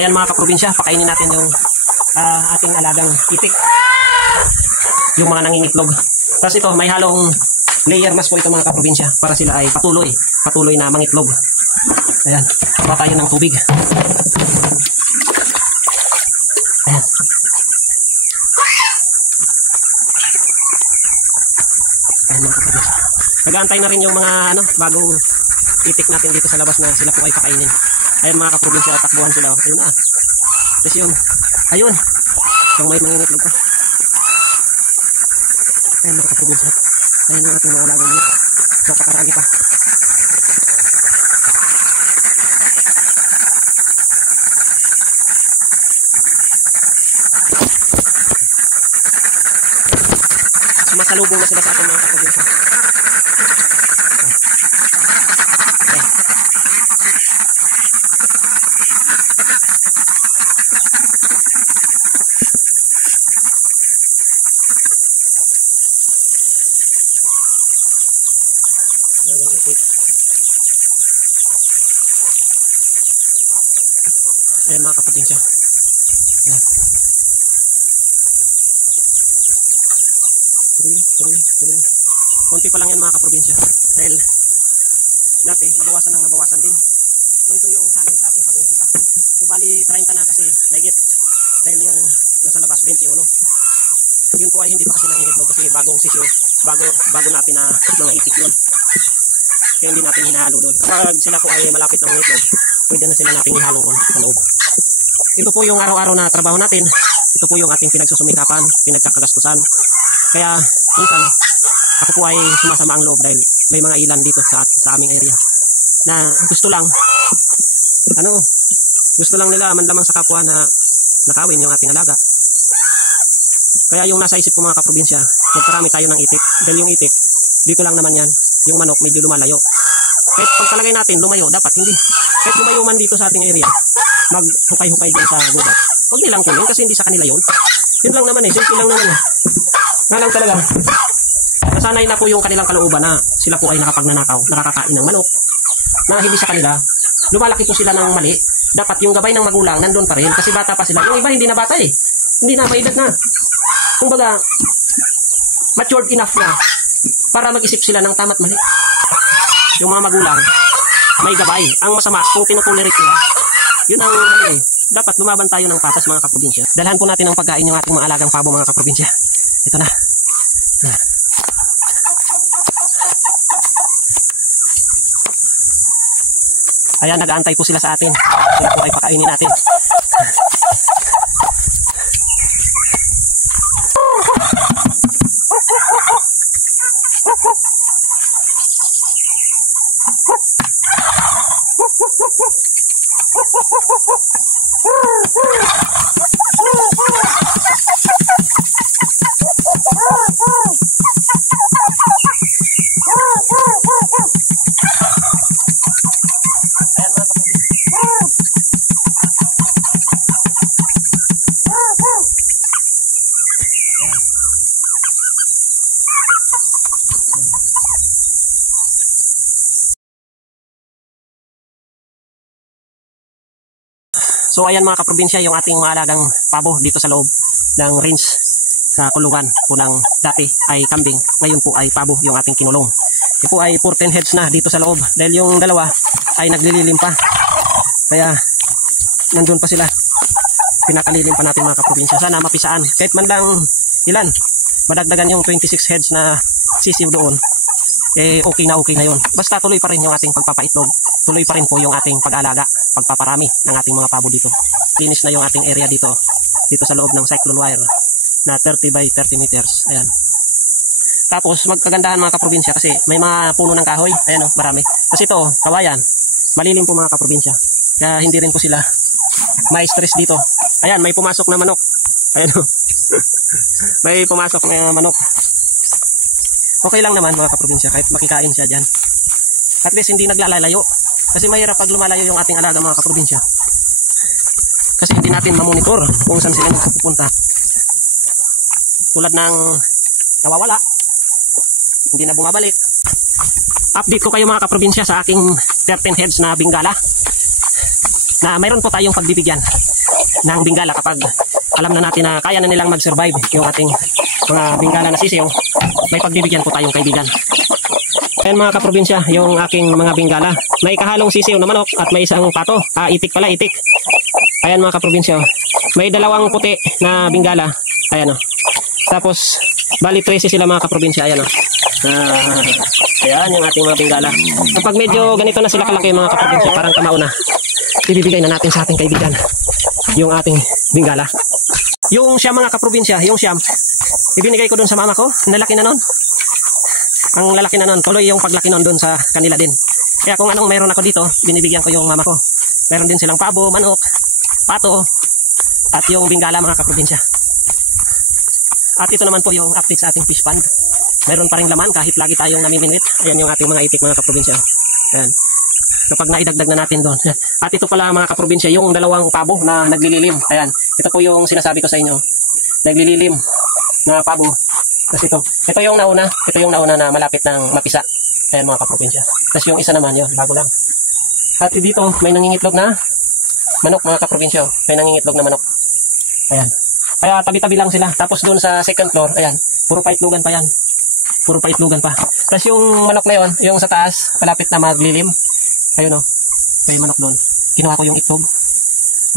Ayan mga kaprobinsya, pakainin natin yung ating alagang itik. Yung mga nangingitlog. Tapos ito, may halong layer mask po ito mga kaprobinsya para sila ay patuloy na mangitlog. Ayan, baka tayo ng tubig. Ayan. Ayan mga kaprobinsya. Nag-aantay na rin yung mga bagong itik natin dito sa labas na sila po ay pakainin. Ayan mga kaprobinsya, takbuhan sila. Ayun na. Tapos yun. Ayun. Kung may mangingitlog pa. Ayan mga kaprobinsya. Ayan yung ating mga alagang yun. So kakaragi pa. Sumasalubong na sila sa ating mga kaprobinsya. Ayan mga kaprobinsya. Ayan. Kunti pa lang yan mga kaprobinsya. Dahil dati nabawasan din. So ito yung challenge sa ating pag-umpisa. So bali 30 na kasi naigit. Dahil yung nasa labas 21. Yun po ay hindi pa kasi nangingitlog kasi bagong sisyo. Bago natin na mga itik yun. Kaya hindi natin hinahalo doon. Kapag sila po ay malapit na mangitlog, pwede na sila natin ihalo doon sa loob. Ito po yung araw-araw na trabaho natin. Ito po yung ating pinagsusumikapan, pinagkakagastusan. Kaya minsan ako po ay sumasama ang loob dahil may mga ilan dito sa aming area na gusto lang nila mandamang sa kapwa na nakawin yung ating alaga. Kaya yung nasa isip ko mga kaprobinsya, magparami tayo ng itik. Dahil yung itik, dito lang naman yan. Yung manok medyo lumalayo. Kahit pagpalagay natin lumayo, dapat hindi. Kahit lumayo man dito sa ating area, maghukay-hukay din sa gubat. Huwag nilang kunin kasi hindi sa kanila yun. Yun lang naman simple lang naman nga lang talaga, nasanay na po yung kanilang kalooban na sila po ay nakapagnanakaw, nakakakain ng manok na hindi sa kanila. Lumalaki po sila ng mali. Dapat yung gabay ng magulang nandun pa rin kasi bata pa sila. Yung iba hindi na bata hindi na maedad na. Kumbaga matured enough na para mag-isip sila ng tama't mali. Yung mga magulang may gabay. Ang masama kung pinupulirik sila, yun ang dapat lumaban tayo ng patas mga kaprobinsya. Dalhan po natin ang pagkain yung ating mga alagang pabo mga kaprobinsya. Ito na. Ayan, nag-aantay po sila sa atin. Sila po ay pakainin natin. So ayan mga kaprobinsya, yung ating maalagang pabo dito sa loob ng range sa kulungan po ng dati ay kambing. Ngayon po ay pabo yung ating kinulong. Ito po ay 14 heads na dito sa loob dahil yung dalawa ay naglililim pa. Kaya nandun pa sila. Pinakalilim pa natin mga kaprobinsya. Sana mapisaan. Kahit man lang ilan, madagdagan yung 26 heads na sisiw doon. Okay na yun. Basta tuloy pa rin yung ating pagpapaitlog. Tuloy pa rin po yung ating pag-alaga, pagpaparami ng ating mga pabo dito. Finish na yung ating area dito sa loob ng cyclone wire na 30 by 30 meters. Ayan. Tapos magkagandahan mga kaprobinsya kasi may mga puno ng kahoy. Ayan marami. Kasi ito, kawayan, malilim po mga kaprobinsya. Kaya hindi rin po sila ma-stress dito. Ayan, may pumasok na manok. Ayan may pumasok na manok. Okay lang naman mga kaprobinsya kahit makikain siya dyan. At least hindi naglalalayo. Kasi mahirap pag lumalayo yung ating alaga mga kaprobinsya. Kasi hindi natin mamonitor kung saan sila magpupunta. Tulad ng nawawala, hindi na bumabalik. Update ko kayo mga kaprobinsya sa aking 13 heads na Bengala. na mayroon po tayong pagbibigyan ng bingala kapag alam na natin na kaya na nilang mag-survive yung ating mga bingala na sisiyo. May pagbibigyan po tayong kaibigan. Ayan mga kaprobinsya, yung aking mga bingala. May kahalong sisiyo na manok at may isang pato. Itik pala, itik. Ayan mga kaprobinsya. May dalawang puti na bingala. Ayan o. Tapos, bali 13 sila mga kaprobinsya. Ayan o. Ayan yung ating mga bingala. Kapag medyo ganito na sila kalaki mga kaprobinsya, parang kamao na, ibibigay na natin sa ating kaibigan yung ating bingala. Yung siyam mga kaprobinsya, yung siyam, ibinigay ko dun sa mama ko. Ang lalaki na nun. Ang lalaki na nun. Tuloy yung paglaki nun dun sa kanila din. Kaya kung anong mayroon ako dito, binibigyan ko yung mama ko. Mayroon din silang pabo, manok, pato, at yung bingala mga kaprobinsya. At ito naman po yung update sa ating fish pond. Mayroon pa rin laman kahit lagi tayong namiminwit. Ayan yung ating mga itik mga kaprobinsya. Ayan. Kapag naidagdag na natin doon. At ito pala mga kaprobinsya, yung dalawang pabo na naglililim. Ayan. Ito po yung sinasabi ko sa inyo. Naglililim na pabo. Tapos ito yung nauna. Ito yung nauna na malapit ng mapisa. Ayan mga kaprobinsya. Tapos yung isa naman yun, bago lang. At dito may nangingitlog na manok mga kaprobinsya. May nangingitlog na manok. Ayan. Kaya tabi-tabi lang sila. Tapos doon sa second floor, ayan, puro paitlugan pa yan. Puro paitlugan pa. Tapos yung manok na yun, yung sa taas, malapit na maglilim. Ayun o, may manok doon. Kinuha ko yung itlog.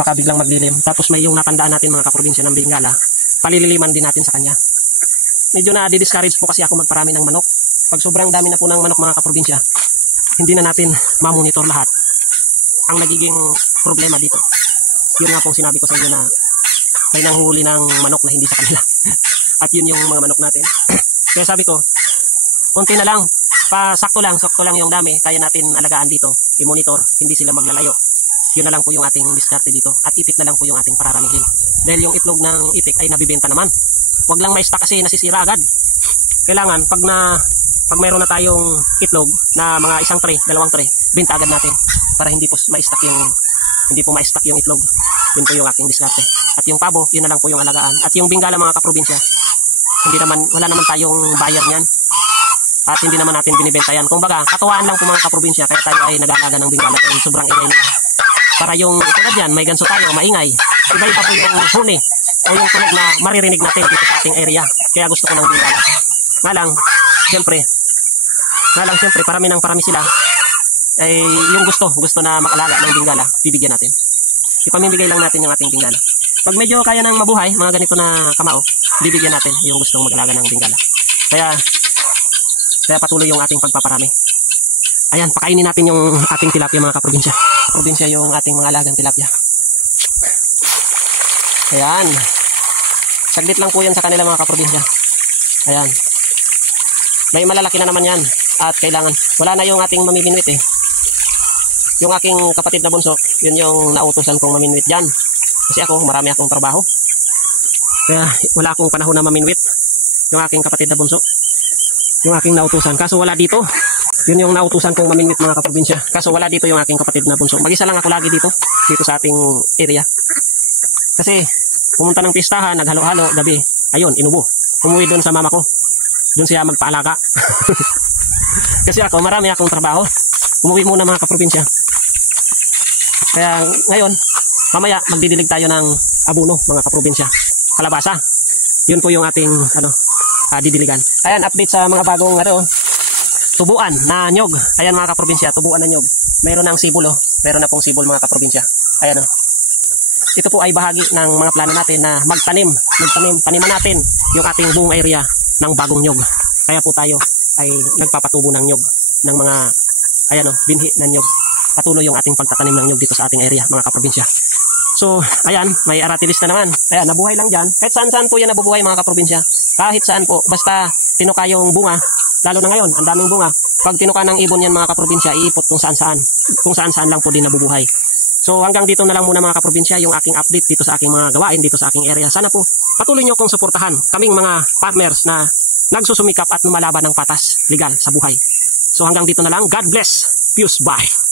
Baka biglang maglilim. Tapos may yung natandaan natin mga kaprobinsya ng bingala. Palililiman din natin sa kanya. Medyo na-discourage po kasi ako magparami ng manok. Pag sobrang dami na po ng manok mga kaprobinsya, hindi na natin mamonitor lahat. Ang nagiging problema dito, yun nga pong sinabi ko sa inyo na may nanghuli ng manok na hindi sa kanila. At yun yung mga manok natin. Kaya sabi ko, unti na lang, sakto lang yung dami, kaya natin alagaan dito, i-monitor, hindi sila maglalayo. Yun na lang po yung ating diskarte dito. At itik na lang po yung ating pararamihin. Dahil yung itlog ng itik ay nabibenta naman. Huwag lang ma-stock kasi nasisira agad. Kailangan, pag mayroon na tayong itlog na mga isang tray, dalawang tray, benta agad natin para hindi po ma-stock yung itlog. Yun po yung aking diskarte. At yung pabo, yun na lang po yung alagaan. At yung bingala mga kaprobinsya, wala naman tayong buyer niyan. At hindi naman natin binibenta yan. Kung baga, katuwaan lang po mga kaprobinsya, kaya tayo ay nag-aalaga ng bingala. Sobrang ingay na. Para yung tulad yan, may ganso tayo, maingay. Iba-iba po yung huni o yung tunog na maririnig natin dito sa ating area. Kaya gusto ko ng bingala. Nga lang, siyempre, parami sila. Ay yung gusto na makalaga ng bingala, bibigyan natin. Ipamimigay lang natin yung ating bingala. Pag medyo kaya nang mabuhay, mga ganito na kamao, bibigyan natin yung gustong mag-alaga ng bingala. Kaya patuloy yung ating pagpaparami. Ayan, pakainin natin yung ating tilapia mga kaprobinsya. Probinsya yung ating mga alagang tilapia. Ayan. Saglit lang po yan sa kanila mga kaprobinsya. Ayan. May malalaki na naman yan. At kailangan, wala na yung ating mamiminwit eh. Yung aking kapatid na bunso, yun yung nautusan kong maminwit dyan. Kasi ako, marami akong trabaho. Kaya wala akong panahon na maminwit. Yung aking kapatid na bunso, yung aking nautusan. Kaso wala dito. Yun yung nautusan kong maminwit mga kaprobinsya. Kaso wala dito yung aking kapatid na bunso. Mag-isa lang ako lagi dito sa ating area. Kasi pumunta ng pistahan, naghalo-halo, gabi. Ayun, inubo. Umuwi doon sa mama ko. Doon siya magpaalaga. Kasi ako, marami akong trabaho. Umuwi muna mga kaprobinsya. Kaya ngayon, mamaya magdidilig tayo ng abono mga kaprobinsya. Kalabasa. Yun po yung ating didiligan. Ayan, update sa mga bagong tubuan na nyog. Ayan mga kaprobinsya, tubuan na nyog. Mayroon ng sibol Mayroon na pong sibol mga kaprobinsya. Ayan Ito po ay bahagi ng mga plano natin na paniman natin yung ating buong area ng bagong nyog. Kaya po tayo ay nagpapatubo ng nyog ng mga binhi ng nyog. Patuloy yung ating pagtatanim ng nyog dito sa ating area mga kaprobinsya. So, ayan, may aratilis na naman. Ayan, nabuhay lang dyan. Kahit saan-saan po yan nabubuhay mga kaprobinsya. Kahit saan po. Basta tinuka yung bunga. Lalo na ngayon, ang daming bunga. Pag tinuka ng ibon yan mga kaprobinsya, iipot kung saan-saan. Kung saan-saan lang po din nabubuhay. So, hanggang dito na lang muna mga kaprobinsya yung aking update dito sa aking mga gawain dito sa aking area. Sana po patuloy nyo kong suportahan. Kaming mga farmers na nagsusumikap at lumalaban ng patas legal sa buhay. So, hanggang dito na lang. God bless. Peace. Bye.